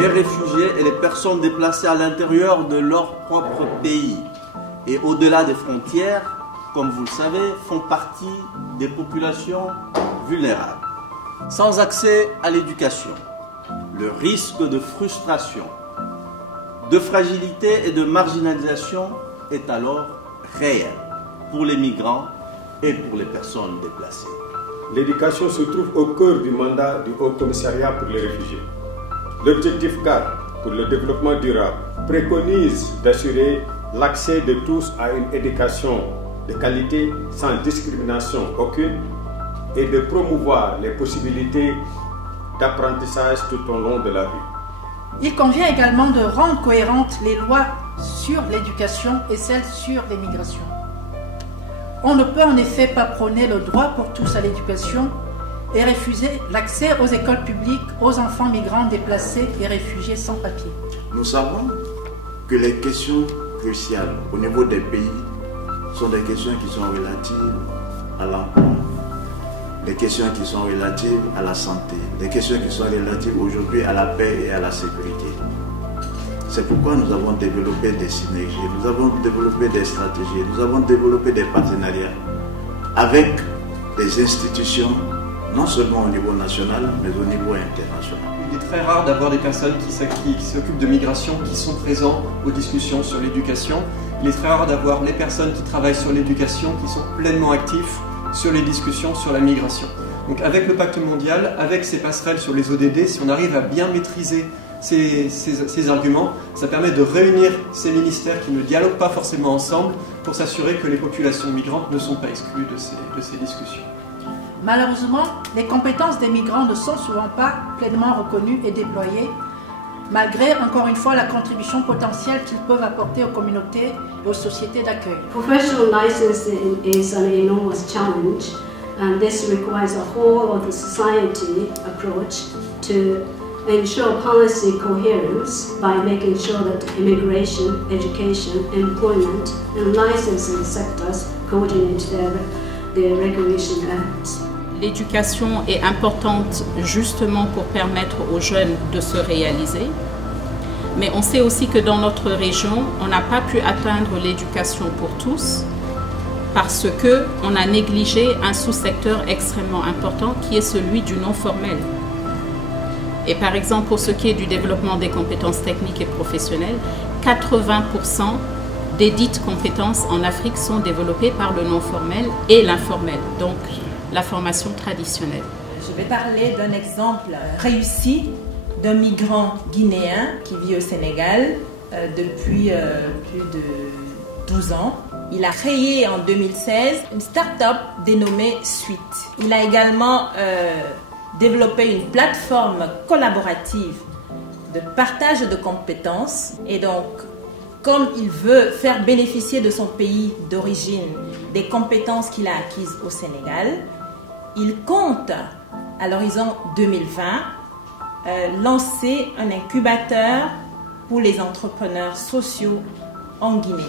les réfugiés et les personnes déplacées à l'intérieur de leur propre pays et au-delà des frontières, comme vous le savez, font partie des populations vulnérables. Sans accès à l'éducation, le risque de frustration, de fragilité et de marginalisation est alors réel pour les migrants et pour les personnes déplacées. L'éducation se trouve au cœur du mandat du Haut Commissariat pour les réfugiés. L'objectif 4 pour le développement durable préconise d'assurer l'accès de tous à une éducation de qualité sans discrimination aucune et de promouvoir les possibilités d'apprentissage tout au long de la vie. Il convient également de rendre cohérentes les lois sur l'éducation et celles sur les migrations. On ne peut en effet pas prôner le droit pour tous à l'éducation et refuser l'accès aux écoles publiques aux enfants migrants déplacés et réfugiés sans papier. Nous savons que les questions cruciales au niveau des pays sont des questions qui sont relatives à l'emploi, des questions qui sont relatives à la santé, des questions qui sont relatives aujourd'hui à la paix et à la sécurité. C'est pourquoi nous avons développé des synergies, nous avons développé des stratégies, nous avons développé des partenariats avec des institutions, non seulement au niveau national, mais au niveau international. Il est très rare d'avoir des personnes qui s'occupent de migration, qui sont présents aux discussions sur l'éducation. Il est très rare d'avoir les personnes qui travaillent sur l'éducation, qui sont pleinement actifs sur les discussions sur la migration. Donc avec le pacte mondial, avec ces passerelles sur les ODD, si on arrive à bien maîtriser ces arguments, ça permet de réunir ces ministères qui ne dialoguent pas forcément ensemble pour s'assurer que les populations migrantes ne sont pas exclues de ces discussions. Malheureusement, les compétences des migrants ne sont souvent pas pleinement reconnues et déployées, malgré, encore une fois, la contribution potentielle qu'ils peuvent apporter aux communautés et aux sociétés d'accueil. Professional licensing is an enormous challenge, and this requires a whole of the society approach to ensure policy coherence by making sure that immigration, education, employment, and licensing sectors coordinate their regulation efforts. L'éducation est importante justement pour permettre aux jeunes de se réaliser. Mais on sait aussi que dans notre région, on n'a pas pu atteindre l'éducation pour tous parce qu'on a négligé un sous-secteur extrêmement important qui est celui du non formel. Et par exemple, pour ce qui est du développement des compétences techniques et professionnelles, 80% des dites compétences en Afrique sont développées par le non formel et l'informel, donc la formation traditionnelle. Je vais parler d'un exemple réussi d'un migrant guinéen qui vit au Sénégal depuis plus de 12 ans. Il a créé en 2016 une start-up dénommée Suite. Il a également développé une plateforme collaborative de partage de compétences. Et donc, comme il veut faire bénéficier de son pays d'origine des compétences qu'il a acquises au Sénégal, il compte, à l'horizon 2020, lancer un incubateur pour les entrepreneurs sociaux en Guinée.